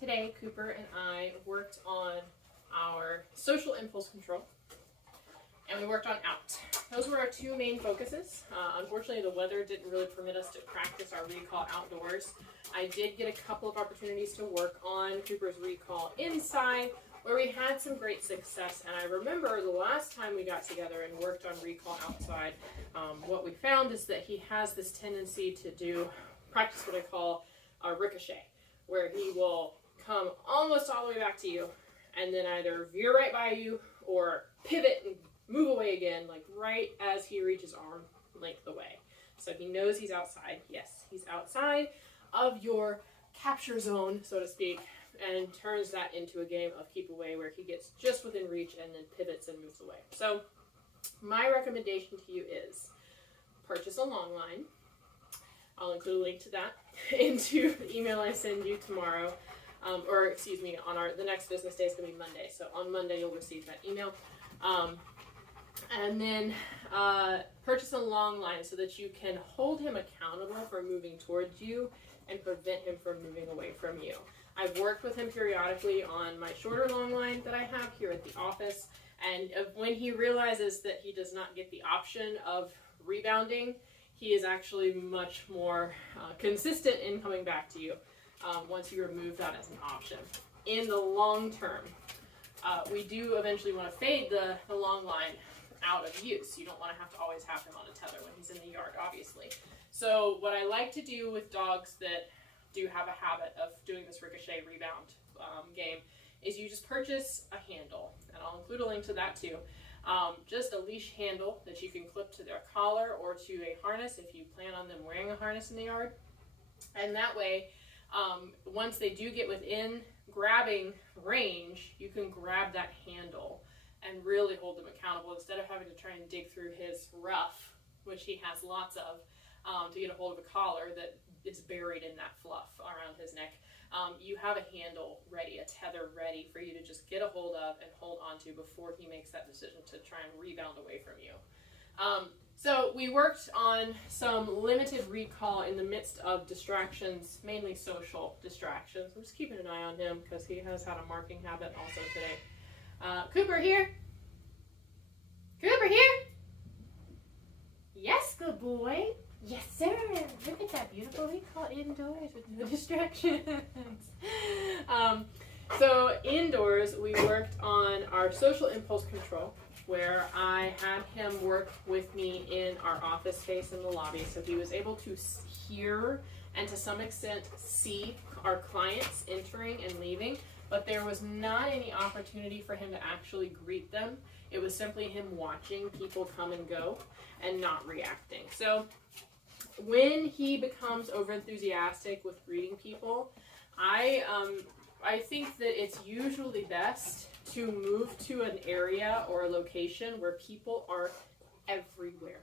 Today, Cooper and I worked on our social impulse control, and we worked on out. Those were our two main focuses. Unfortunately, the weather didn't really permit us to practice our recall outdoors. I did get a couple of opportunities to work on Cooper's recall inside, where we had some great success. And I remember the last time we got together and worked on recall outside, what we found is that he has this tendency to practice what I call a ricochet, where he will come almost all the way back to you and then either veer right by you or pivot and move away again, like right as he reaches arm length away. So he knows he's outside. Yes, he's outside of your capture zone, so to speak, and turns that into a game of keep away where he gets just within reach and then pivots and moves away. So my recommendation to you is purchase a long line. I'll include a link to that into the email I send you tomorrow. On the next business day is going to be Monday. So on Monday, you'll receive that email. And then purchase a long line so that you can hold him accountable for moving towards you and prevent him from moving away from you. I've worked with him periodically on my shorter long line that I have here at the office. And when he realizes that he does not get the option of rebounding, he is actually much more consistent in coming back to you once you remove that as an option. In the long term, we do eventually want to fade the long line out of use. You don't want to always have him on a tether when he's in the yard, obviously. So what I like to do with dogs that do have a habit of doing this ricochet rebound game is you just purchase a handle, and I'll include a link to that too. Just a leash handle that you can clip to their collar or to a harness if you plan on them wearing a harness in the yard. And that way, once they do get within grabbing range, you can grab that handle and really hold them accountable instead of having to try and dig through his ruff, which he has lots of, to get a hold of a collar that is buried in that fluff around his neck. You have a handle ready, a tether ready for you to just get a hold of and hold onto before he makes that decision to try and rebound away from you. So we worked on some limited recall in the midst of distractions, mainly social distractions. I'm just keeping an eye on him because he has had a marking habit also today. Cooper here? Cooper here? Yes, good boy. Yes, sir. Look at that beautiful recall indoors with no distractions. So indoors, we worked on our social impulse control, where I had him work with me in our office space in the lobby. So he was able to hear and to some extent see our clients entering and leaving, but there was not any opportunity for him to actually greet them. It was simply him watching people come and go and not reacting. So when he becomes overenthusiastic with greeting people, I think that it's usually best to move to an area or a location where people are everywhere.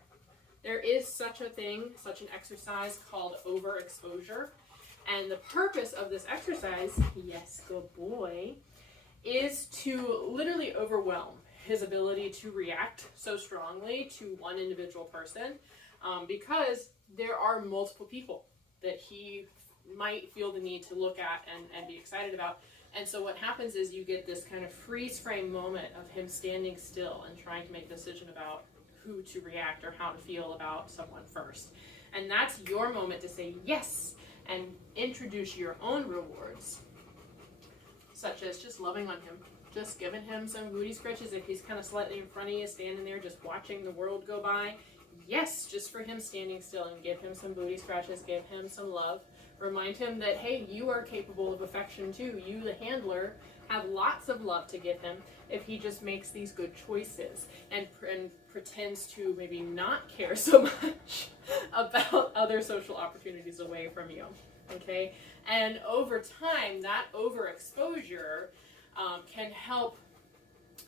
There is such a thing, such an exercise called overexposure. And the purpose of this exercise, yes, good boy, is to literally overwhelm his ability to react so strongly to one individual person, because there are multiple people that he might feel the need to look at and be excited about. And so what happens is you get this kind of freeze frame moment of him standing still and trying to make a decision about who to react or how to feel about someone first. And that's your moment to say yes and introduce your own rewards, such as just loving on him, just giving him some booty scratches if he's kind of slightly in front of you, standing there just watching the world go by. Yes, just for him standing still and give him some booty scratches, give him some love. Remind him that, hey, you are capable of affection too. You, the handler, have lots of love to give him if he just makes these good choices and pretends to maybe not care so much about other social opportunities away from you, okay? And over time, that overexposure can help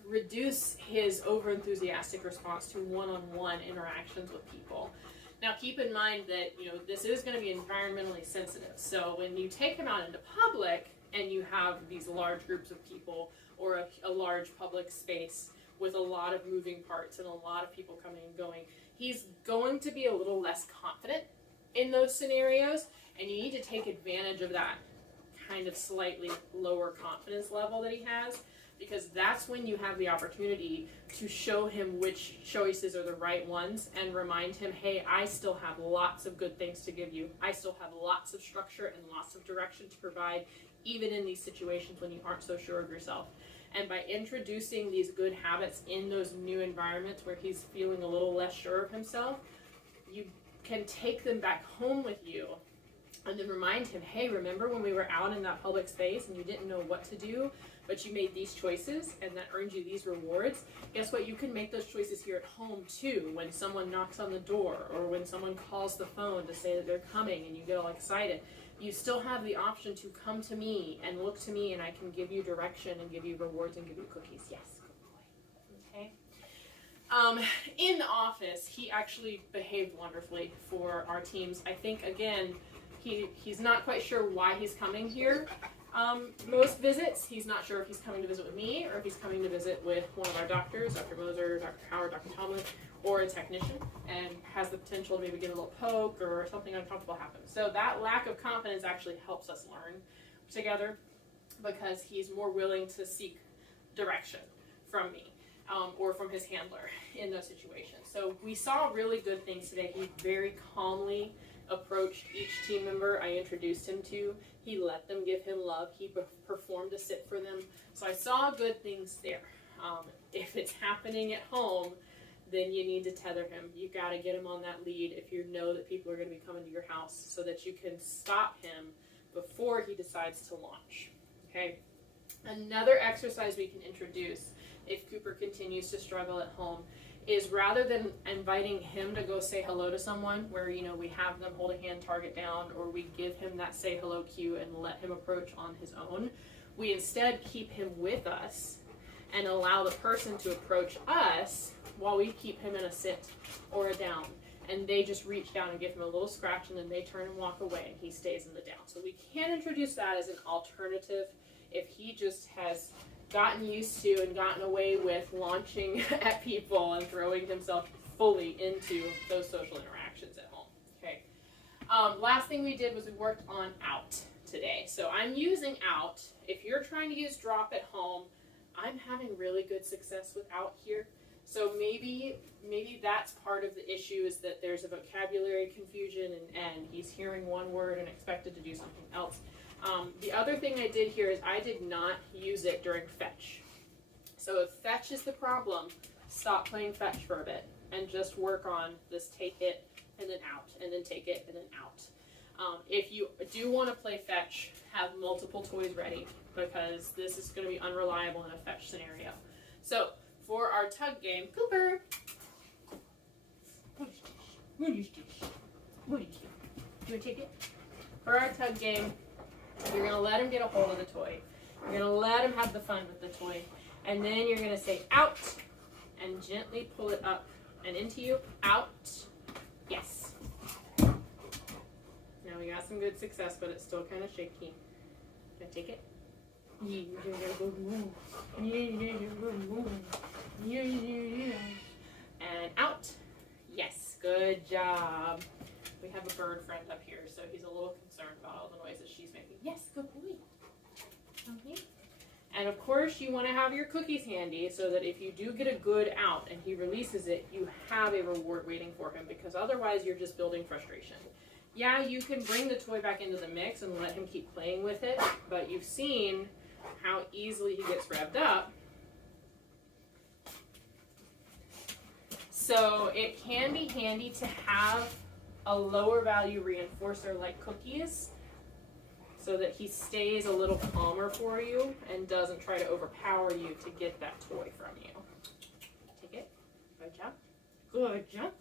reduce his overenthusiastic response to one-on-one interactions with people. Now, keep in mind that, this is going to be environmentally sensitive. So when you take him out into public and you have these large groups of people or a large public space with a lot of moving parts and a lot of people coming and going, he's going to be a little less confident in those scenarios, and you need to take advantage of that kind of slightly lower confidence level that he has, because that's when you have the opportunity to show him which choices are the right ones and remind him, hey, I still have lots of good things to give you. I still have lots of structure and lots of direction to provide, even in these situations when you aren't so sure of yourself. And by introducing these good habits in those new environments where he's feeling a little less sure of himself, you can take them back home with you and then remind him, hey, remember when we were out in that public space and you didn't know what to do, but you made these choices and that earned you these rewards? Guess what? You can make those choices here at home too, when someone knocks on the door or when someone calls the phone to say that they're coming and you get all excited. You still have the option to come to me and look to me, and I can give you direction and give you rewards and give you cookies. Yes, good boy. Okay. In the office, he actually behaved wonderfully for our teams. I think, again, he's not quite sure why he's coming here. Most visits, he's not sure if he's coming to visit with me or if he's coming to visit with one of our doctors, Dr. Moser, Dr. Howard, Dr. Tomlin, or a technician, and has the potential to maybe get a little poke or something uncomfortable happen. So that lack of confidence actually helps us learn together, because he's more willing to seek direction from me or from his handler in those situations. So we saw really good things today. He very calmly approached each team member I introduced him to. He let them give him love. He performed a sit for them. So I saw good things there. If it's happening at home, then you need to tether him. You got to get him on that lead if you know that people are going to be coming to your house, so that you can stop him before he decides to launch. Okay. Another exercise we can introduce if Cooper continues to struggle at home is, rather than inviting him to go say hello to someone, where, you know, we have them hold a hand target down, or we give him that say hello cue and let him approach on his own, we instead keep him with us and allow the person to approach us while we keep him in a sit or a down. And they just reach down and give him a little scratch, and then they turn and walk away, and he stays in the down. So we can introduce that as an alternative if he just has gotten used to and gotten away with launching at people and throwing himself fully into those social interactions at home. Okay. Last thing we did was we worked on out today. So I'm using out. If you're trying to use drop at home, I'm having really good success with out here. So maybe that's part of the issue, is that there's a vocabulary confusion and he's hearing one word and expected to do something else. The other thing I did here is I did not use it during fetch. So if fetch is the problem, stop playing fetch for a bit and just work on this take it and then out, and then take it and then out. If you do want to play fetch, have multiple toys ready, because this is going to be unreliable in a fetch scenario. So for our tug game, Cooper, what is this? Do you want to take it? For our tug game, you're going to let him get a hold of the toy. You're going to let him have the fun with the toy. And then you're going to say out and gently pull it up and into you. Out. Yes. Now we got some good success, but it's still kind of shaky. Can I take it? And out. Yes. Good job. We have a bird friend up here, so he's a little concerned about all the noises she's making. Yes, good boy. Okay. And of course, you want to have your cookies handy, so that if you do get a good out and he releases it, you have a reward waiting for him, because otherwise you're just building frustration. Yeah, you can bring the toy back into the mix and let him keep playing with it, but you've seen how easily he gets revved up. So it can be handy to have a lower value reinforcer like cookies, so that he stays a little calmer for you and doesn't try to overpower you to get that toy from you. Take it. Good job. Good job.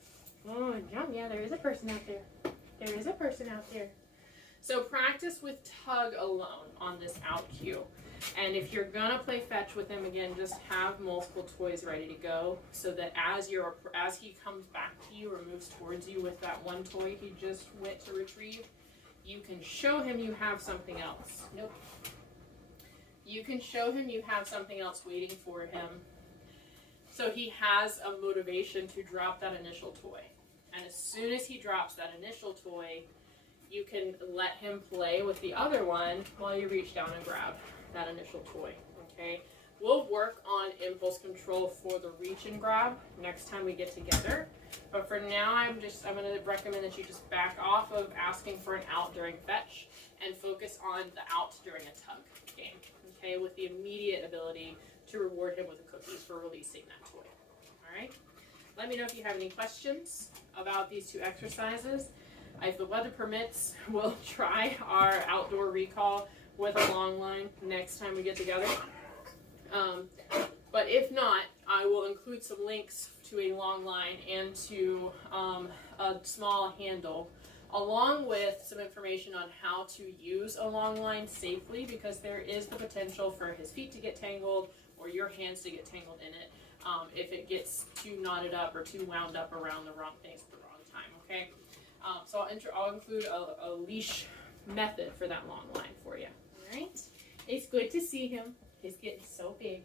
Good job. Yeah, there is a person out there. There is a person out there. So practice with tug alone on this out cue. And if you're gonna play fetch with him, again, just have multiple toys ready to go, so that as he comes back to you or moves towards you with that one toy he just went to retrieve, you can show him you have something else. Nope. You can show him you have something else waiting for him, so he has a motivation to drop that initial toy. And as soon as he drops that initial toy, you can let him play with the other one while you reach down and grab that initial toy, okay? We'll work on impulse control for the reach and grab next time we get together. But for now, I'm going to recommend that you just back off of asking for an out during fetch and focus on the out during a tug game, okay? With the immediate ability to reward him with a cookie for releasing that toy, all right? Let me know if you have any questions about these two exercises. If the weather permits, we'll try our outdoor recall with a long line next time we get together. But if not, I will include some links to a long line and to a small handle, along with some information on how to use a long line safely, because there is the potential for his feet to get tangled or your hands to get tangled in it if it gets too knotted up or too wound up around the wrong things at the wrong time, okay? So I'll include a leash method for that long line for you. All right? It's good to see him. He's getting so big,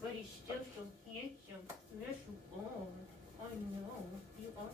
but he's still so handsome. Yes, you are. I know. You are.